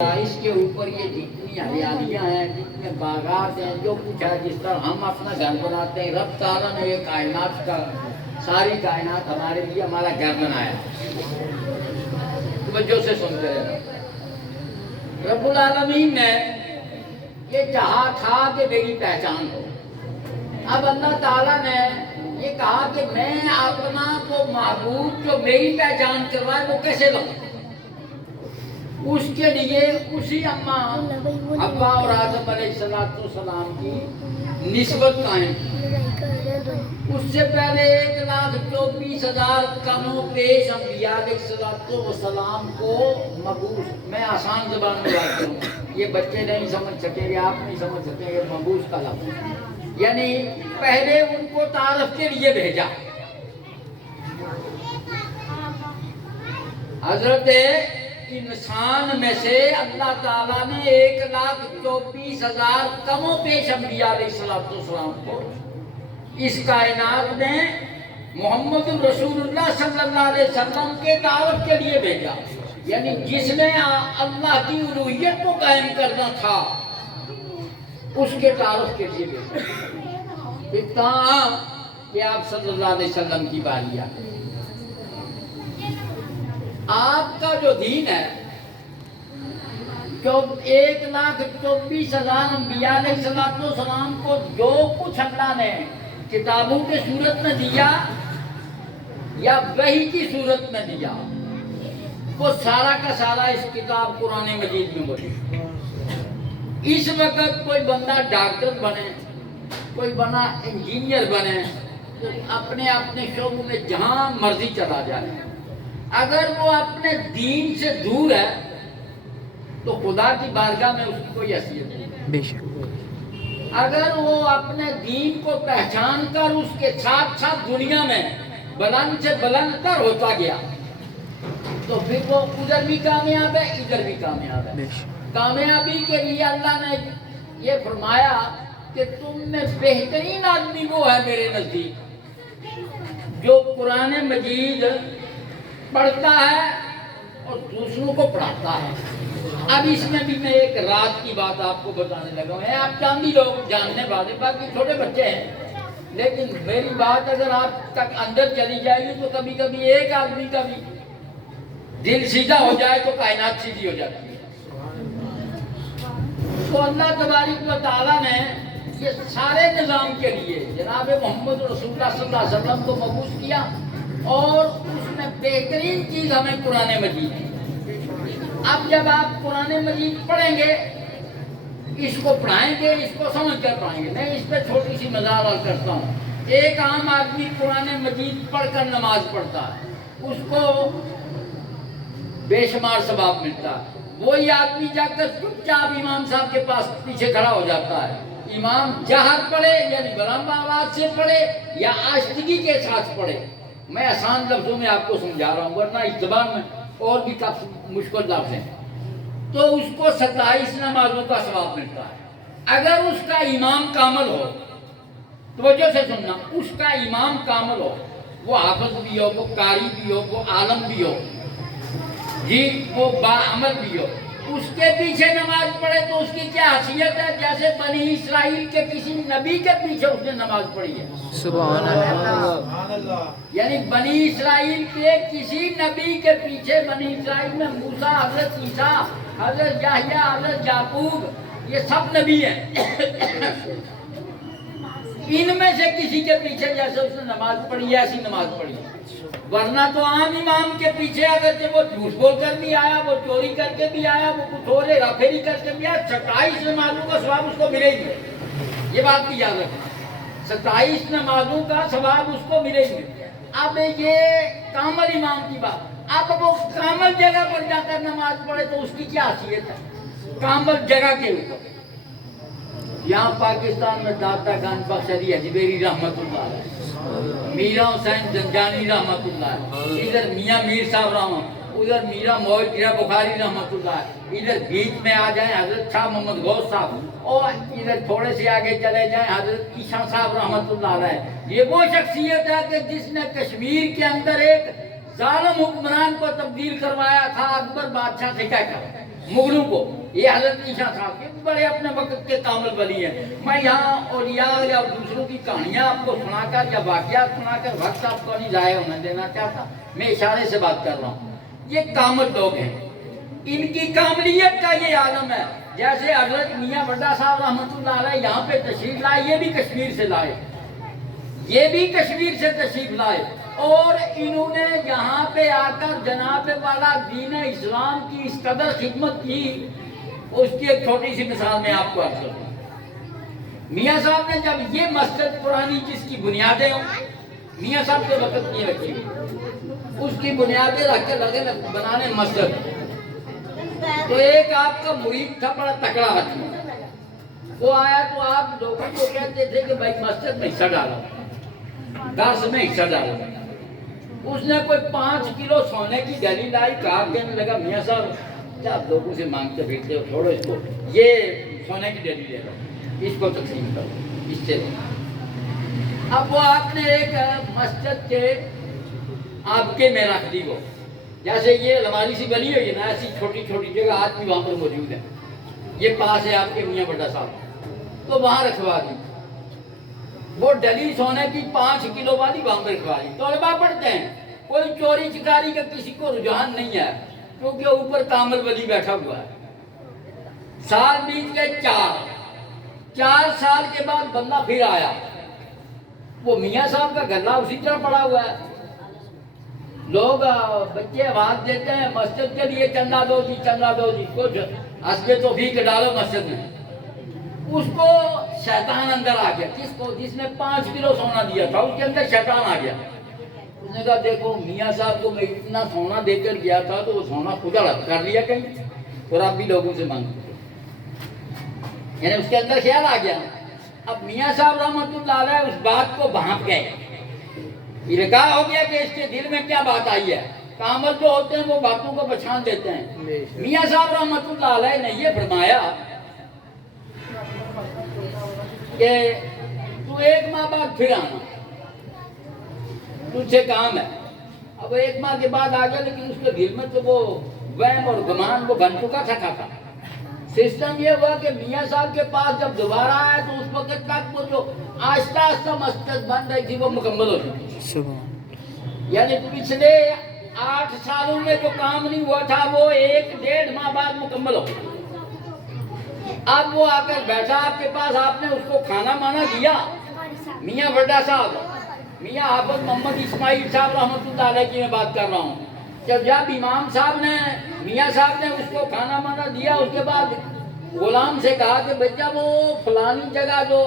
اس کے اوپر یہ جتنی ہریالیاں ہیں، جتنے باغات ہیں، جو کچھ ہے، جس طرح ہم اپنا گھر بناتے ہیں، رب تعالیٰ نے یہ کائنات کا ساری کائنات ہمارے لیے ہمارا گھر بنایا۔ توجہ سے سنتے رہنا۔ رب العالمین نے یہ چاہا تھا کہ میری پہچان ہو۔ اب اللہ تعالیٰ نے یہ کہا کہ میں اپنا وہ معبود جو میری پہچان کروائے وہ کیسے لاؤں؟ اس کے لیے اسی اماں حوا اور آدم علیہ السلام کی نسبت قائم کی۔ اس سے پہلے 1,24,000 کم و بیش انبیاء علیہ السلام کو مبعوث، میں آسان زبان میں بات کروں، یہ بچے نہیں سمجھ سکیں گے، آپ نہیں سمجھ سکیں گے، مبعوث کا لفظ یعنی پہلے ان کو تعارف کے لیے بھیجا۔ حضرت انسان میں سے اللہ تعالیٰ نے 1,24,000 کم و بیش انبیاء علیہ السلام کو اس کائنات میں محمد رسول اللہ صلی اللہ علیہ وسلم کے دعوت کے لیے بھیجا، یعنی جس نے اللہ کی الوہیت کو قائم کرنا تھا اس کے تعارف کے لیے بھیجا۔ اتنا کہ آپ صلی اللہ علیہ وسلم کی باری آئی۔ آپ کا جو دین ہے، 1,24,000 انبیاء علیہ السلام کو جو کچھ اللہ نے کتابوں کے صورت میں دیا یا وحی کی صورت میں دیا، وہ سارا کا سارا اس کتاب قرآن مجید میں موجود۔ اس وقت کوئی بندہ ڈاکٹر بنے، کوئی بنا انجینئر بنے، اپنے اپنے شعبوں میں جہاں مرضی چلا جائے، اگر وہ اپنے دین سے دور ہے تو خدا کی بارگاہ میں اس کی کوئی حیثیت نہیں۔ بے شک اگر وہ اپنے دین کو پہچان کر اس کے ساتھ ساتھ دنیا میں بلند سے بلند تر ہوتا گیا تو پھر وہ ادھر بھی کامیاب ہے، ادھر بھی کامیاب ہے۔ کامیابی کے لیے اللہ نے یہ فرمایا کہ تم میں بہترین آدمی وہ ہے میرے نزدیک جو قرآن مجید پڑھتا ہے اور دوسروں کو پڑھاتا ہے۔ اب اس میں بھی میں ایک رات کی بات آپ کو بتانے لگا ہوں۔ آپ چاندی لوگ جاننے والے، باقی چھوٹے بچے ہیں، لیکن میری بات اگر آپ تک اندر چلی جائے گی تو کبھی کبھی ایک آدمی کا بھی دل سیدھا ہو جائے تو کائنات سیدھی ہو جاتی ہے۔ تو اللہ تبارک و تعالیٰ نے یہ سارے نظام کے لیے جناب محمد رسول اللہ صلی اللہ علیہ وسلم کو مبعوث کیا، اور اس میں بہترین چیز ہمیں قرآن مجید ہے۔ اب جب آپ قرآن مجید پڑھیں گے، اس کو پڑھائیں گے، اس کو سمجھ کر پڑھائیں گے۔ میں اس پہ چھوٹی سی مزاح کرتا ہوں۔ ایک عام آدمی قرآن مجید پڑھ کر نماز پڑھتا ہے، اس کو بے شمار ثواب ملتا ہے۔ وہی آدمی جا کر چپ چاپ امام صاحب کے پاس پیچھے کھڑا ہو جاتا ہے، امام جہر پڑھے یعنی بلند آواز سے پڑھے یا آشفتگی کے ساتھ پڑھے، میں آسان لفظوں میں آپ کو سمجھا رہا ہوں، ورنہ اس زبان میں اور بھی کافی مشکل لفظ ہیں، تو اس کو 27 نمازوں کا ثواب ملتا ہے۔ اگر اس کا امام کامل ہو، توجہ سے سننا، اس کا امام کامل ہو، وہ حافظ بھی ہو، وہ قاری بھی ہو، وہ عالم بھی ہو، جی وہ باعمل بھی ہو، اس کے پیچھے نماز پڑھے تو اس کی کیا حیثیت ہے؟ جیسے بنی اسرائیل کے کسی نبی کے پیچھے اس نے نماز پڑھی ہے۔ سبحان اللہ۔ یعنی بنی اسرائیل کے کسی نبی کے پیچھے، بنی اسرائیل میں موسیٰ، حضرت عیسیٰ، حضرت یحییٰ، حضرت یعقوب، یہ سب نبی ہیں۔ ان میں سے کسی کے پیچھے جیسے اس نے نماز پڑھی ہے ایسی نماز پڑھی، ورنہ تو عام امام کے پیچھے اگر وہ جھوٹ بول کر بھی آیا، وہ چوری کر کے بھی آیا، وہ کچھ اور ہیرا پھیری کر کے بھی آیا، 27 نمازوں کا ثواب اس کو ملے گی۔ یہ بات بھی یاد رکھنا، 27 نمازوں کا ثواب اس کو ملے گی۔ اب یہ کامل امام کی بات، اب وہ کامل جگہ پر جا کر نماز پڑھے تو اس کی کیا حیثیت ہے؟ کامل جگہ کے اوپر یہاں پاکستان میں داتا خان بخش علی اجمیری رحمت اللہ علیہ، میرا حسین زنجانی رحمت اللہ علیہ، ادھر میاں میر صاحب رحمت، ادھر میرا موہد گرہ بخاری رحمت اللہ علیہ، ادھر بیچ میں آ جائیں حضرت شاہ محمد غوث صاحب، اور ادھر تھوڑے سے آگے چلے جائیں حضرت عیسیٰ صاحب رحمت اللہ علیہ۔ یہ وہ شخصیت ہے کہ جس نے کشمیر کے اندر ایک ظالم حکمران کو تبدیل کروایا تھا اکبر بادشاہ سے کہہ کر، مغلوں کو. یہ حضرت عیسیٰ صاحب کے بڑے اپنے وقت کے کامل ولی ہیں. میں یہاں اولیاء یا دوسروں کی کہانیاں آپ کو سنا کر یا واقعات سنا کر وقت آپ کو نہیں ضائع ہونے دینا چاہتا. میں اشارے سے بات کر رہا ہوں. یہ کامل لوگ ہیں, ان کی کاملیت کا یہ عالم ہے. جیسے حضرت میاں بڑا صاحب رحمۃ اللہ علیہ یہاں پہ تشریف لائے, یہ بھی کشمیر سے لائے, یہ بھی کشمیر سے تشریف لائے, اور انہوں نے یہاں پہ آ کر جناب والا دین اسلام کی اس قدر خدمت کی. اس کی ایک چھوٹی سی مثال میں آپ کو عرض کروں. میاں صاحب نے جب یہ مسجد پرانی جس کی بنیادیں ہوں, میاں صاحب کے وقت نہیں رکھی ہوئی, اس کی بنیادیں رکھ کے لگے بنانے مسجد. تو ایک آپ کا مرید تھا بڑا تکڑا آدمی, وہ آیا تو آپ لوگوں کو کہتے تھے کہ بھائی مسجد میں حصہ ڈالو, درس میں حصہ ڈالو. اس نے کوئی 5 کلو سونے کی ڈلی لائی, کہا کہنے لگا میاں صاحب آپ لوگوں سے مانگتے پھرتے ہو, چھوڑو اس کو, یہ سونے کی ڈلی لے لو, اس کو تقسیم کرو, اس سے لو. اب وہ آپ نے ایک مسجد کے آپ کے میں رکھ دی. وہ جیسے یہ الماری سی بنی ہوئی ہے نا, ایسی چھوٹی چھوٹی جگہ آج بھی وہاں پر موجود ہے. یہ پاس ہے آپ کے میاں بڑا صاحب, تو وہاں رکھوا دی. وہ ڈلی سونے کی 5 کلو والی وہاں پر رکھوا دی. طلباء پڑھتے ہیں, کوئی چوری چکاری کا کسی کو رجحان نہیں ہے, کیونکہ اوپر کامل ولی بیٹھا ہوا ہے. سال بیت گئے 4 سال کے بعد بندہ پھر آیا. وہ میاں صاحب کا گلہ اسی طرح پڑا ہوا ہے. لوگ بچے آواز دیتے ہیں مسجد کے لیے چندہ دو جی, چندہ دو جی, کچھ حسب توفیق ڈالو مسجد میں. اس کو شیطان اندر آ گیا. کس کو؟ جس نے 5 کلو سونا دیا تھا, اس کے اندر شیطان آ گیا. اس نے کہا دیکھو میاں صاحب کو میں اتنا سونا دے کر گیا تھا, تو وہ سونا خود ہڑپ کر لیا کہیں, اور آپ بھی لوگوں سے مانگتے. یعنی اس کے اندر خیال آ گیا. اب میاں صاحب رحمۃ اللہ علیہ اس بات کو بھانپ گئے, ارکاع ہو گیا کہ اس کے دل میں کیا بات آئی ہے. کامل جو ہوتے ہیں وہ باتوں کو پہچان دیتے ہیں. میاں صاحب رحمۃ اللہ علیہ نے یہ فرمایا کہ تو 1 ماہ بعد پھر آنا, تجھ سے کام ہے. اب 1 ماہ کے بعد آ گیا, لیکن اس کے دل میں تو وہ وہم اور گمان وہ بن چکا تھا. سسٹم یہ ہوا کہ میاں صاحب کے پاس جب دوبارہ آیا تو اس وقت تک وہ جو آہستہ آہستہ مسجد بن رہی تھی وہ مکمل ہو چکی. یعنی پچھلے 8 سالوں میں جو کام نہیں ہوا تھا وہ 1-1.5 ماہ بعد مکمل ہو. اب وہ آ کر بیٹھا آپ کے پاس, آپ نے اس کو کھانا مانا دیا. میاں بڑا صاحب, میاں حافظ محمد اسماعیل صاحب رحمۃ اللہ علیہ کی میں بات کر رہا ہوں. جب امام صاحب نے, میاں صاحب نے اس کو کھانا مانا دیا, اس کے بعد غلام سے کہا کہ بچہ وہ فلانی جگہ جو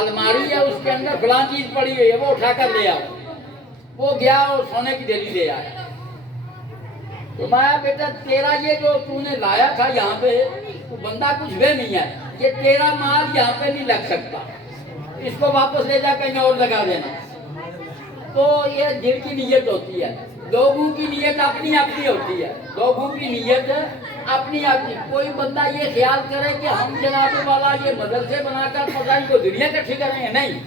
الماری ہے اس کے اندر فلان چیز پڑی ہوئی ہے, وہ اٹھا کر لے آؤ. وہ گیا اور سونے کی ڈلی لے آیا. تو میں بیٹا تیرا یہ جو تو نے لایا تھا یہاں پہ, تو بندہ کچھ وہ نہیں ہے, یہ تیرا مال یہاں پہ نہیں لگ سکتا, اس کو واپس لے جا کہیں اور لگا دینا. تو یہ دل کی نیت ہوتی ہے, لوگوں کی نیت اپنی اپنی ہوتی ہے, لوگوں کی نیت اپنی اپنی. کوئی بندہ یہ خیال کرے کہ ہم جناب والا یہ مدرسے بنا کر پتہ کو دنیا اکٹھی کریں گے, نہیں.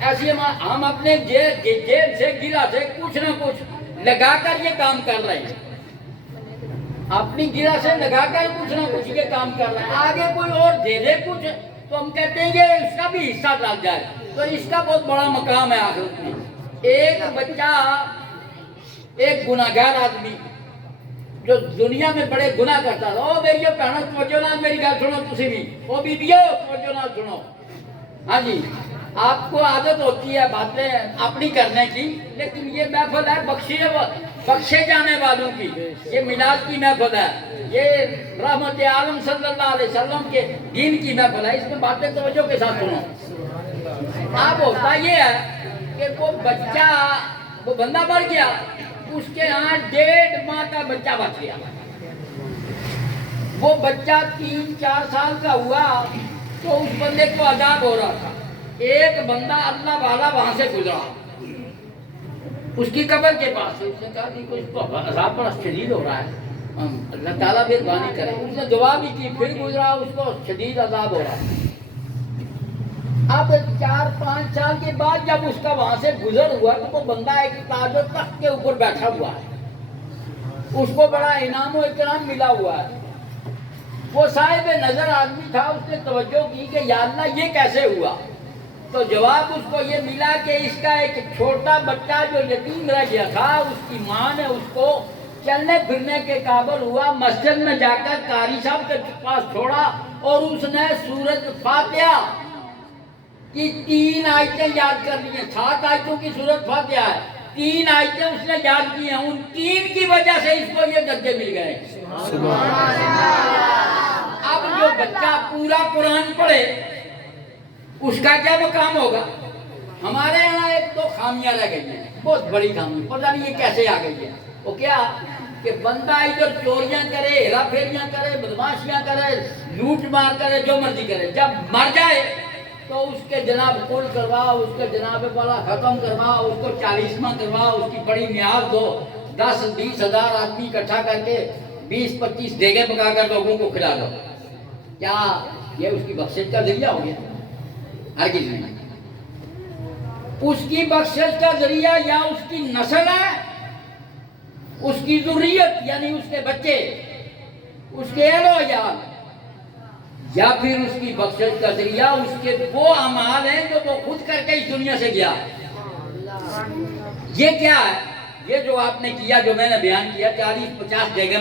ایسے ہم اپنے جیب سے گرا سے کچھ نہ کچھ لگا کر یہ کام کر رہے ہیں, اپنی گرا سے لگا کر کچھ نہ کچھ یہ کام کر رہے ہیں. آگے کوئی اور دے دے کچھ تو ہم کہتے ہیں کہ اس کا بھی حصہ ڈال جائے, تو اس کا بہت بڑا مقام ہے آخرت میں. ایک بچہ, ایک گناہگار آدمی جو دنیا میں بڑے گناہ کرتا تھا, او میری بہنوں توجہ نہ, میری گل سنو تسی بھی, او بیبیو توجہ نہ سنو. ہاں جی, آپ کو عادت ہوتی ہے باتیں اپنی کرنے کی, لیکن یہ محفل ہے بخشے جانے والوں کی, یہ میلاد کی محفل ہے, یہ رحمت عالم صلی اللہ علیہ وسلم کے دین کی محفل ہے. اس میں باتیں توجہ کے ساتھ سنو. اب ہوتا یہ ہے کہ وہ بچہ, وہ بندہ مر گیا, اس کے ہاں 1.5 ماہ کا بچہ بچ گیا. وہ بچہ 3-4 سال کا ہوا تو اس بندے کو عذاب ہو رہا تھا. ایک بندہ اللہ والا وہاں سے گزرا, اس کی قبر کے پاس سے. اس نے کہا کہ اس کو عذاب بڑا شدید ہو رہا ہے, اللہ تعالیٰ مہربانی کرے. اس نے دعا بھی کی, پھر گزرا, اس کو شدید عذاب ہو رہا ہے. اب 4-5 سال کے بعد جب اس کا وہاں سے گزر ہوا تو وہ بندہ ایک تاج و تخت کے اوپر بیٹھا ہوا ہے, اس کو بڑا انعام و اکرام ملا ہوا ہے. وہ صاحب نظر آدمی تھا، اس نے توجہ کی کہ یا اللہ یہ کیسے ہوا؟ تو جواب اس کو یہ ملا کہ اس کا ایک چھوٹا بچہ جو یتیم رہ گیا تھا، اس کی ماں نے اس کو چلنے پھرنے کے قابل ہوا، مسجد میں جا کر قاری صاحب کے پاس چھوڑا اور اس نے سورۃ فاتحہ کی 3 آیتیں یاد کر لی ہیں۔ 7 آیتوں کی سورۃ فاتحہ ہے، 3 آیتیں اس نے یاد کی ہیں، ان 3 کی وجہ سے اس کو یہ درجے مل گئے۔ اب جو بچہ پورا قرآن پڑھے اس کا کیا مقام ہوگا؟ ہمارے یہاں ایک 2 خامیاں رہ گئی ہیں، بہت بڑی خامی، پتہ نہیں یہ کیسے آ گئی ہے۔ وہ کیا کہ بندہ ادھر چوریاں کرے، ہیرا پھیریاں کرے، بدماشیاں کرے، لوٹ مار کرے، جو مرضی کرے، جب مر جائے تو اس کے جناب کل کروا، اس کے جناب والا ختم کروا، اس کو 40واں کروا، اس کی بڑی نیاز دو، 10-20 ہزار آدمی اکٹھا کر کے 20-25 دیگیں پکا کر لوگوں کو کھلا دو۔ کیا یہ اس کی بخشش کا ذریعہ ہو گیا؟ ہرگز نہیں۔ اس کی بخشش کا ذریعہ یا اس کی نسل ہے، اس کی ذریت یعنی اس کے بچے، اس کے اہل و عیال، یا پھر اس کی بخشش کا ذریعہ اس کے وہ اعمال ہیں جو وہ خود کر کے اس دنیا سے گیا۔ یہ کیا ہے؟ یہ جو آپ نے کیا، جو میں نے بیان کیا، 40-50 جگہ